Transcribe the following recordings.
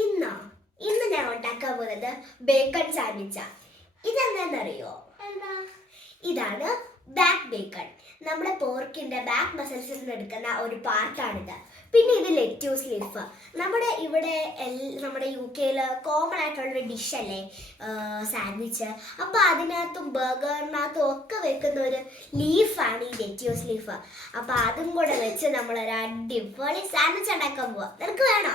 ഇന്നോ ഇന്ന് ഞാൻ ഉണ്ടാക്കാൻ പോകുന്നത് ബേക്കൺ സാൻഡ്വിച്ചാ. ഇതെന്താണെന്നറിയോ? ഇതാണ് ബാക്ക് ബേക്കൺ. നമ്മുടെ പോർക്കിന്റെ ബാക്ക് മസിൽസിൽ നിന്ന് എടുക്കുന്ന ഒരു പാർട്ടാണിത്. പിന്നെ ഇത് ലെറ്റ്യൂസ് ലീഫ്. നമ്മുടെ ഇവിടെ നമ്മുടെ UK കോമൺ ആയിട്ടുള്ളൊരു ഡിഷല്ലേ സാൻഡ്വിച്ച്. അപ്പോൾ അതിനകത്തും ബർഗറിനകത്തും ഒക്കെ വെക്കുന്ന ഒരു ലീഫാണ് ഈ ലെറ്റ്യൂസ് ലീഫ്. അപ്പോൾ അതും കൂടെ വെച്ച് നമ്മളൊരു അടിപൊളി സാൻഡ്വിച്ച് ഉണ്ടാക്കാൻ പോവാം. നിനക്ക് വേണോ?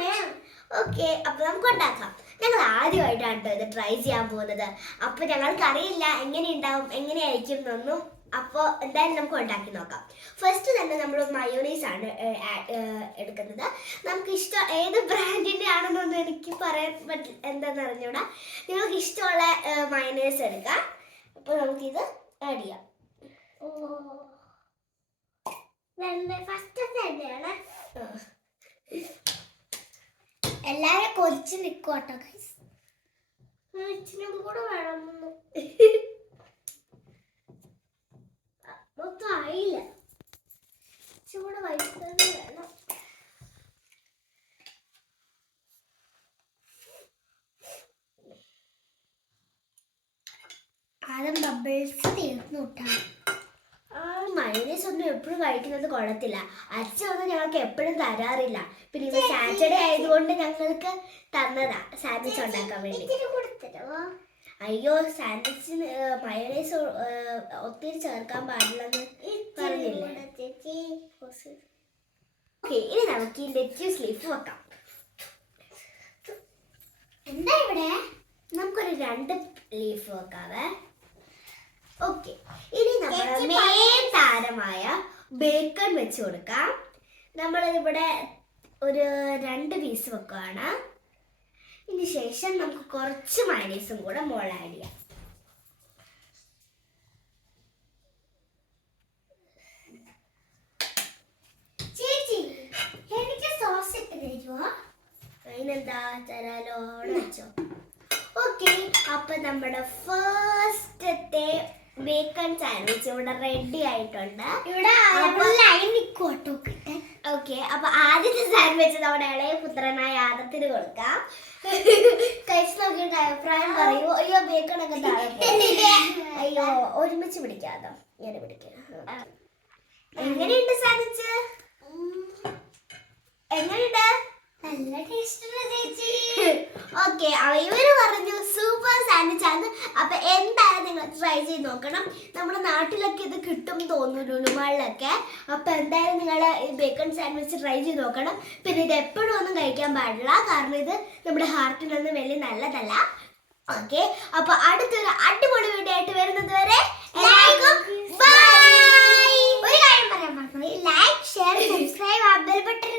വേണം. ഓക്കെ, അപ്പോൾ നമുക്ക് ഉണ്ടാക്കാം. ഞങ്ങൾ ആദ്യമായിട്ടാണ് കേട്ടോ ഇത് ട്രൈ ചെയ്യാൻ പോകുന്നത്. അപ്പോൾ ഞങ്ങൾക്ക് അറിയില്ല എങ്ങനെ ഉണ്ടാവും എങ്ങനെയായിരിക്കും എന്നൊന്നും. അപ്പോൾ എന്തായാലും നമുക്ക് ഉണ്ടാക്കി നോക്കാം. ഫസ്റ്റ് തന്നെ നമ്മൾ മയോണൈസ് ആണ് എടുക്കുന്നത്. നമുക്ക് ഇഷ്ടം ഏത് ബ്രാൻഡിൻ്റെ ആണെന്നൊന്നും എനിക്ക് പറയാൻ എന്താണെന്ന് അറിഞ്ഞൂടാ. നിങ്ങൾക്ക് ഇഷ്ടമുള്ള മയോണൈസ് എടുക്കാം. അപ്പോൾ നമുക്കിത് ആഡ് ചെയ്യാം. ഫസ്റ്റ് തന്നെയാണ്. എല്ലാവരും കൊതിച്ച് നിൽക്കോട്ടോ ഗൈസ്. ഇച്ചിനും കൂടെ വേണമെന്നു മൊത്തം ആയില്ല. ഇച്ചിരി കൂടെ വൈകുന്നത് വേണം. ആദ്യം ബബിൾസ് തീർന്നു കിട്ടാം. മയോണൈസ് ഒന്നും എപ്പോഴും കഴിക്കുന്നത് കൊള്ളത്തില്ല. അച്ഛനൊന്നും ഞങ്ങൾക്ക് എപ്പോഴും തരാറില്ല. പിന്നെ ഇത് സാറ്റർഡേ ആയതുകൊണ്ട് ഞങ്ങൾക്ക് തന്നതാ സാൻഡ്വിച്ച് ഉണ്ടാക്കാൻ വേണ്ടി. അയ്യോ, സാൻഡ്വിച്ചിന് മയോണൈസ് ഒത്തിരി ചേർക്കാൻ പാടില്ലെന്ന് പറഞ്ഞില്ലേ? ഓക്കെ, ഇനി നമുക്ക് ഈ ലെറ്റ്യൂസ് ലീഫ് വെക്കാം. എന്താ ഇവിടെ? നമുക്കൊരു 2 ലീഫ് വെക്കാവേ. ഓക്കെ, ഇനി നമ്മുടെ മെയിൻ താരമായ ബേക്കൺ വെച്ച് കൊടുക്കാം. നമ്മളിവിടെ ഒരു 2 പീസ് വെക്കുകയാണ്. ഇതിന് ശേഷം നമുക്ക് കുറച്ച് മയോണൈസും കൂടെ മുകളിൽ ആഡ് ചെയ്യാം. ചേച്ചി, എനിക്ക് സോസ് ഇട്ട് തരുമോ? അതിനെന്താ, തരാലോ, വെച്ചോ. ഓക്കെ, അപ്പൊ നമ്മുടെ ഫസ്റ്റത്തെ ബേക്കൺ സാൻഡ്വിച്ച് ഇവിടെ റെഡി ആയിട്ടുണ്ട്. ഓക്കെ, അപ്പൊ ആദ്യത്തെ സാൻഡ്വിച്ച് നമ്മുടെ ഇളയ പുത്രനായ ആദത്തിന് കൊടുക്കാം. കഴിച്ച് നോക്കിയിട്ട് അഭിപ്രായം പറയൂ. അയ്യോ, ബേക്കൺ ഒക്കെ താഴെ. അയ്യോ, ഒരുമിച്ച് പിടിക്കാതോ, ഇങ്ങനെ പിടിക്കാം. എങ്ങനെയുണ്ട് സാൻഡ്വിച്ച്? എങ്ങനെയുണ്ട്? നല്ല ടേസ്റ്റ് ചേച്ചി. ഓക്കെ, ഇവര് പറഞ്ഞു സൂപ്പർ സാൻഡ്വിച്ച് ആണ്. അപ്പൊ എന്തായാലും നിങ്ങൾ ട്രൈ ചെയ്ത് നോക്കണം. നമ്മുടെ നാട്ടിലൊക്കെ ഇത് കിട്ടും തോന്നുന്നു, ലുലുമാളിലൊക്കെ. അപ്പൊ എന്തായാലും നിങ്ങൾ ഈ ബേക്കൺ സാൻഡ്വിച്ച് ട്രൈ ചെയ്ത് നോക്കണം. പിന്നെ ഇത് എപ്പോഴും ഒന്നും കഴിക്കാൻ പാടില്ല, കാരണം ഇത് നമ്മുടെ ഹാർട്ടിനൊന്നും വലിയ നല്ലതല്ല. ഓക്കെ, അപ്പൊ അടുത്തൊരു അടിപൊളി വീഡിയോ ആയിട്ട് വരുന്നത് വരെ എല്ലാവർക്കും ബൈ. ഒരു കാര്യം പറയാൻ മറന്നു, like share subscribe bell button